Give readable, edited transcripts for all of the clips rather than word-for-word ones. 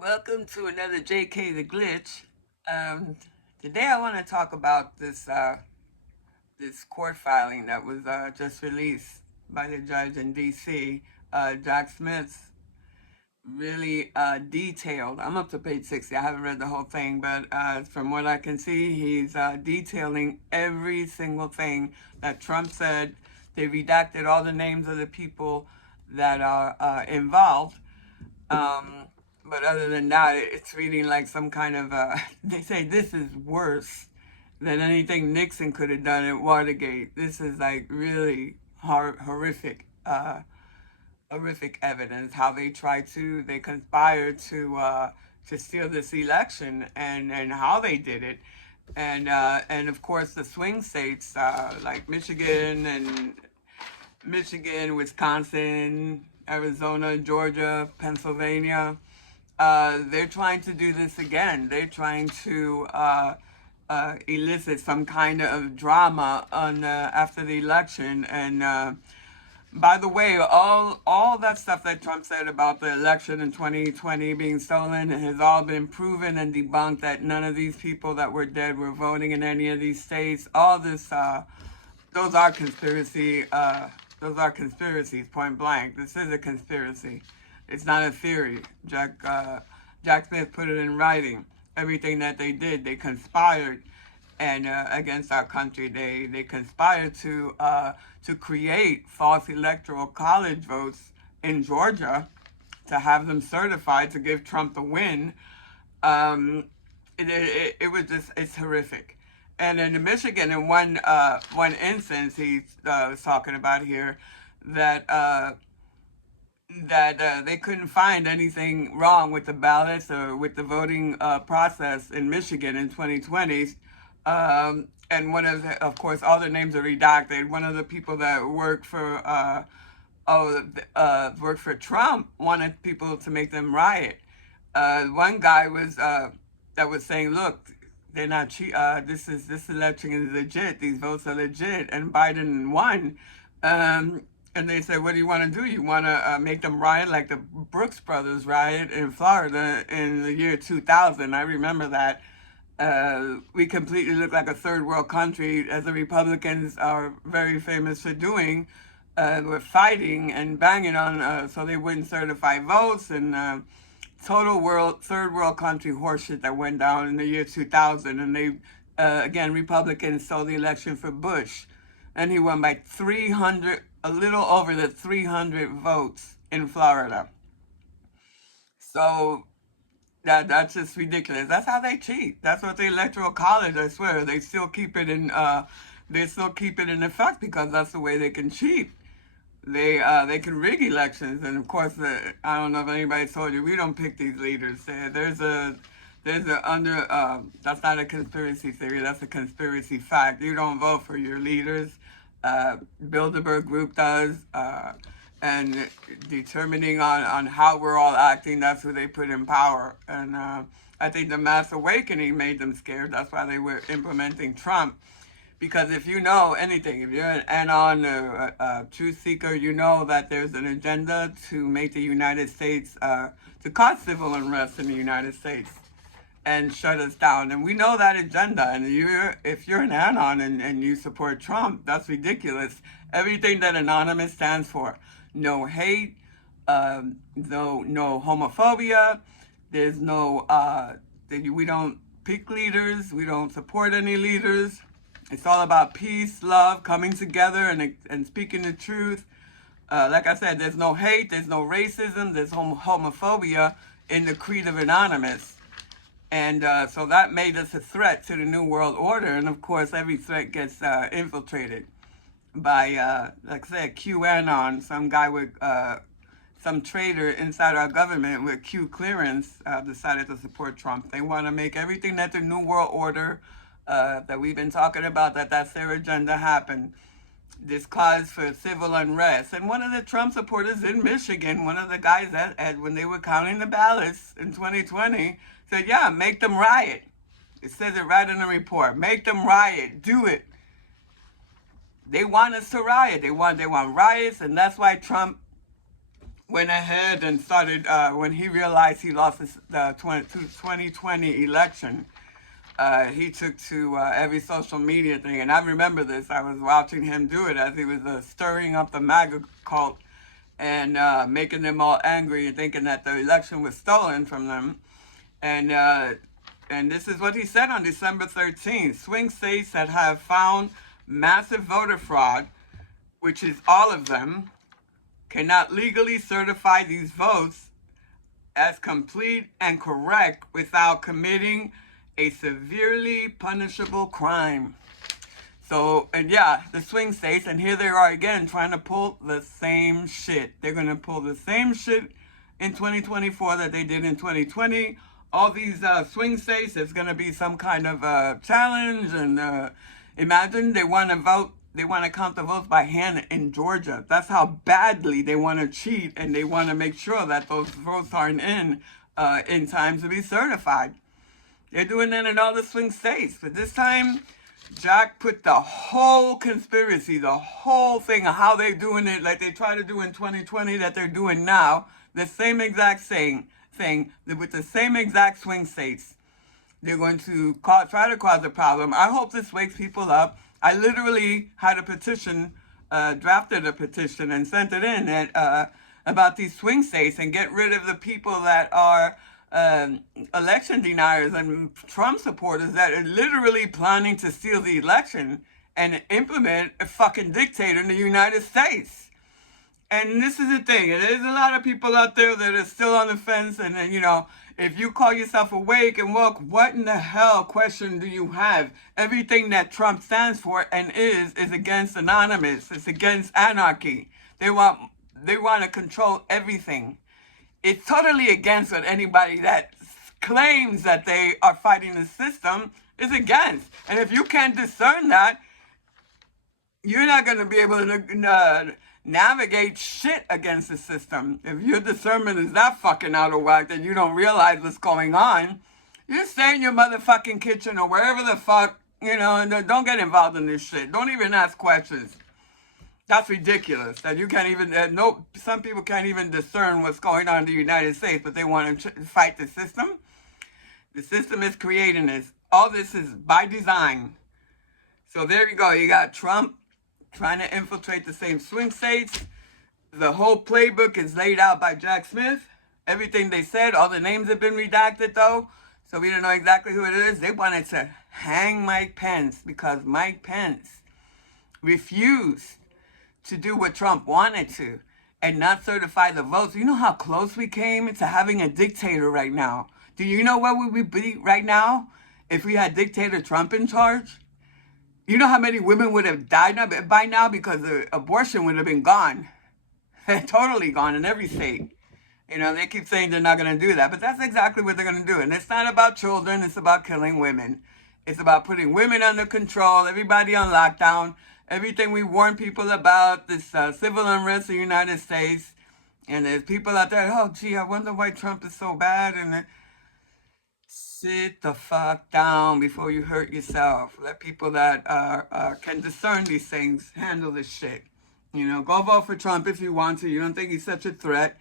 Welcome to another JK the Glitch. Um, Today I want to talk about this court filing that was just released by the judge in D.C. Jack Smith's really detailed. I'm up to page 60. I haven't read the whole thing, but from what I can see, he's detailing every single thing that Trump said. They redacted all the names of the people that are involved. Um, but other than that, it's reading like some kind of, they say this is worse than anything Nixon could have done at Watergate. This is like really horrific, horrific evidence how they conspired to steal this election and how they did it. And of course the swing states like Michigan, Wisconsin, Arizona, Georgia, Pennsylvania. They're trying to do this again. They're trying to elicit some kind of drama on after the election. And by the way, all that stuff that Trump said about the election in 2020 being stolen has all been proven and debunked. That none of these people that were dead were voting in any of these states. All this. Those are conspiracy. Those are conspiracies, point blank. This is a conspiracy. It's not a theory. Jack Smith put it in writing. Everything that they did, they conspired, and against our country, they conspired to create false electoral college votes in Georgia to have them certified to give Trump the win. Um, it was just it's horrific. And in Michigan, in one instance, he was talking about here that they couldn't find anything wrong with the ballots or with the voting process in Michigan in 2020. And of course, all their names are redacted. One of the people that worked for Trump wanted people to make them riot. One guy was that was saying, "Look, they're not cheat. This election is legit. These votes are legit." And Biden won. And they said, "What do you want to do? You want to make them riot like the Brooks Brothers riot in Florida in the year 2000?" I remember that. We completely look like a third world country, as the Republicans are very famous for doing. We're fighting and banging on so they wouldn't certify votes and total third world country horseshit that went down in the year 2000. And they, again, Republicans stole the election for Bush. And he won by 300, a little over the 300 votes in Florida. So that's just ridiculous. That's how they cheat. That's what the electoral college. I swear they still keep it in. They still keep it in effect because that's the way they can cheat. They can rig elections, and of course, I don't know if anybody told you we don't pick these leaders. There's a under. That's not a conspiracy theory. That's a conspiracy fact. You don't vote for your leaders. Bilderberg Group does. And determining on how we're all acting, that's who they put in power. And I think the mass awakening made them scared. That's why they were implementing Trump. Because if you know anything, if you're an anon or a truth seeker, you know that there's an agenda to make the United States, to cause civil unrest in the United States and shut us down. And we know that agenda. And if you're an anon and you support Trump, that's ridiculous. Everything that Anonymous stands for. No hate, no homophobia. There's no, we don't pick leaders. We don't support any leaders. It's all about peace, love, coming together and speaking the truth. Like I said, there's no hate, there's no racism, there's homophobia in the Creed of Anonymous. And so that made us a threat to the New World Order. And of course, every threat gets infiltrated by, like I said, QAnon, some guy with, some traitor inside our government with Q clearance decided to support Trump. They want to make everything that the New World Order that we've been talking about, that's their agenda happen. This cause for civil unrest. And one of the Trump supporters in Michigan, one of the guys when they were counting the ballots in 2020, said, "Yeah, make them riot." It says it right in the report. Make them riot. Do it. They want us to riot. They want riots, and that's why Trump went ahead and started, when he realized he lost the 2020 election, he took to every social media thing. And I remember this. I was watching him do it as he was stirring up the MAGA cult and making them all angry and thinking that the election was stolen from them. And this is what he said on December 13th. Swing states that have found massive voter fraud, which is all of them, cannot legally certify these votes as complete and correct without committing a severely punishable crime. So, and yeah, the swing states, and here they are again trying to pull the same shit. They're going to pull the same shit in 2024 that they did in 2020. All these swing states, there's going to be some kind of challenge. And imagine they want to vote, they want to count the votes by hand in Georgia. That's how badly they want to cheat, and they want to make sure that those votes aren't in time to be certified. They're doing that in all the swing states. But this time, Jack put the whole conspiracy, the whole thing of how they're doing it, like they try to do in 2020 that they're doing now, the same exact thing with the same exact swing states. They're going to try to cause a problem. I hope this wakes people up. I literally had a petition, drafted a petition and sent it in about these swing states and get rid of the people that are election deniers and Trump supporters that are literally planning to steal the election and implement a fucking dictator in the United States. And this is the thing. There's a lot of people out there that are still on the fence. And then, if you call yourself awake and woke, what in the hell question do you have? Everything that Trump stands for and is against anonymous. It's against anarchy. They want to control everything. It's totally against what anybody that claims that they are fighting the system is against. And if you can't discern that, you're not going to be able to navigate shit against the system. If your discernment is that fucking out of whack that you don't realize what's going on, you stay in your motherfucking kitchen or wherever the fuck, and don't get involved in this shit. Don't even ask questions. That's ridiculous. That you can't even, some people can't even discern what's going on in the United States, but they want to fight the system. The system is creating this. All this is by design. So there you go. You got Trump trying to infiltrate the same swing states. The whole playbook is laid out by Jack Smith. Everything they said, all the names have been redacted though, so we don't know exactly who it is. They wanted to hang Mike Pence because Mike Pence refused to do what Trump wanted to and not certify the votes. You know how close we came to having a dictator right now? Do you know where we would be right now if we had dictator Trump in charge? You know how many women would have died by now because the abortion would have been gone. Totally gone in every state. They keep saying they're not going to do that, but that's exactly what they're going to do. And it's not about children. It's about killing women. It's about putting women under control, everybody on lockdown, everything we warn people about, this civil unrest in the United States. And there's people out there, oh, gee, I wonder why Trump is so bad. And sit the fuck down before you hurt yourself. Let people that can discern these things handle this shit. Go vote for Trump if you want to. You don't think he's such a threat.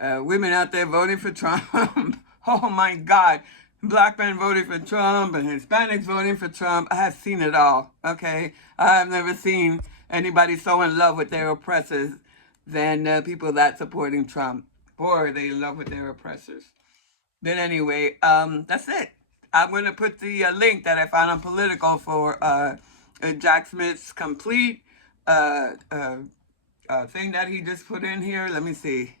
Women out there voting for Trump. Oh my God. Black men voting for Trump and Hispanics voting for Trump. I have seen it all, okay? I have never seen anybody so in love with their oppressors than people that supporting Trump. Boy, are they in love with their oppressors. But anyway, that's it. I'm going to put the link that I found on Politico for Jack Smith's complete thing that he just put in here. Let me see.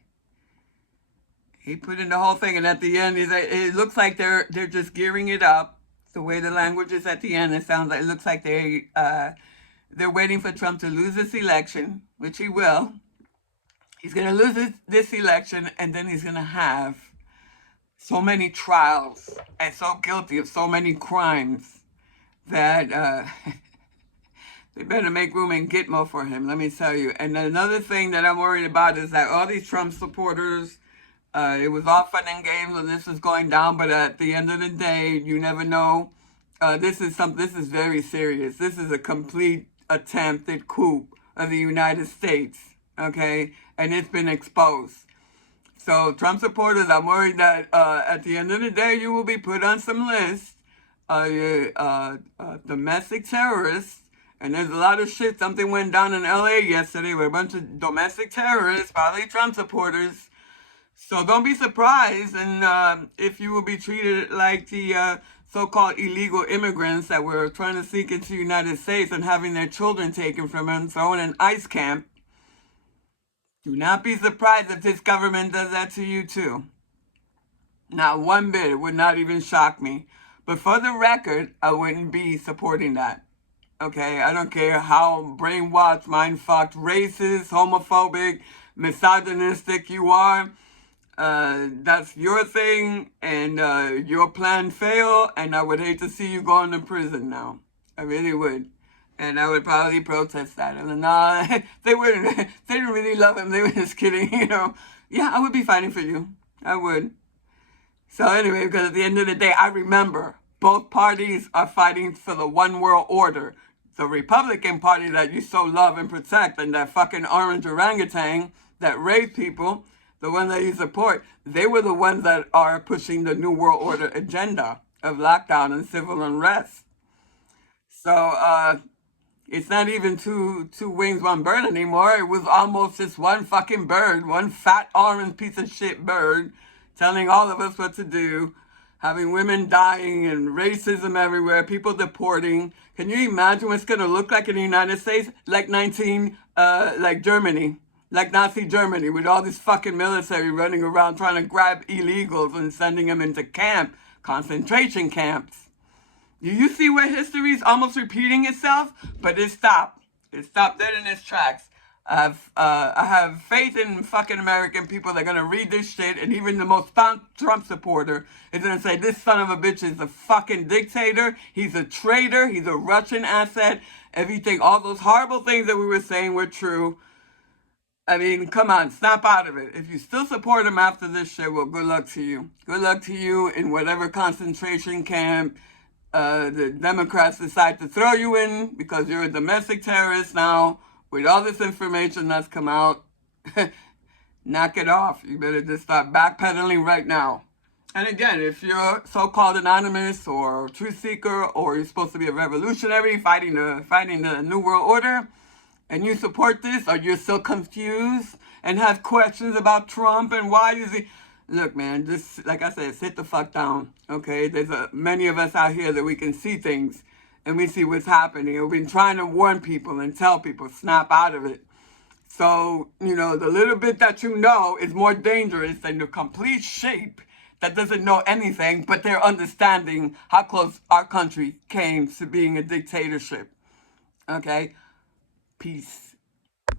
He put in the whole thing, and at the end, it looks like they're just gearing it up. The way the language is at the end, it sounds like it looks like they're waiting for Trump to lose this election, which he will. He's going to lose this election, and then he's going to have so many trials and so guilty of so many crimes that they better make room in Gitmo for him, let me tell you. And another thing that I'm worried about is that all these Trump supporters, it was all fun and games when this was going down, but at the end of the day, you never know. This is very serious. This is a complete attempted coup of the United States, okay? And it's been exposed. So Trump supporters, I'm worried that at the end of the day, you will be put on some list, domestic terrorists. And there's a lot of shit. Something went down in LA yesterday with a bunch of domestic terrorists, probably Trump supporters. So don't be surprised, and if you will be treated like the so-called illegal immigrants that were trying to sneak into the United States and having their children taken from them, thrown in ICE camp. Do not be surprised if this government does that to you too. Not one bit. It would not even shock me. But for the record, I wouldn't be supporting that. Okay, I don't care how brainwashed, mind-fucked, racist, homophobic, misogynistic you are. That's your thing, and your plan failed, and I would hate to see you go into prison now. I really would. And I would probably protest that. And nah, they wouldn't. They didn't really love him. They were just kidding, you know. Yeah, I would be fighting for you. I would. So anyway, because at the end of the day, I remember both parties are fighting for the one world order. The Republican Party that you so love and protect, and that fucking orange orangutan that rape people, the one that you support, they were the ones that are pushing the New World Order agenda of lockdown and civil unrest. So it's not even two wings, one bird anymore. It was almost just one fucking bird, one fat orange piece of shit bird telling all of us what to do, having women dying and racism everywhere, people deporting. Can you imagine what it's going to look like in the United States? Like like Germany, like Nazi Germany, with all this fucking military running around trying to grab illegals and sending them into concentration camps. Do you see where history is almost repeating itself? But it stopped. It stopped dead in its tracks. I have faith in fucking American people. They're gonna read this shit, and even the most Trump supporter is gonna say, this son of a bitch is a fucking dictator. He's a traitor. He's a Russian asset. Everything, all those horrible things that we were saying were true. I mean, come on, snap out of it. If you still support him after this shit, well, good luck to you. Good luck to you in whatever concentration camp the Democrats decide to throw you in because you're a domestic terrorist now. With all this information that's come out, knock it off. You better just start backpedaling right now. And again, if you're so-called anonymous or truth seeker, or you're supposed to be a revolutionary fighting the New World Order, and you support this, or you're so confused and have questions about Trump and why is he... Look, man, just like I said, sit the fuck down, okay? There's many of us out here that we can see things, and we see what's happening. We've been trying to warn people and tell people, snap out of it. So, you know, the little bit that you know is more dangerous than the complete sheep that doesn't know anything, but they're understanding how close our country came to being a dictatorship. Okay? Peace.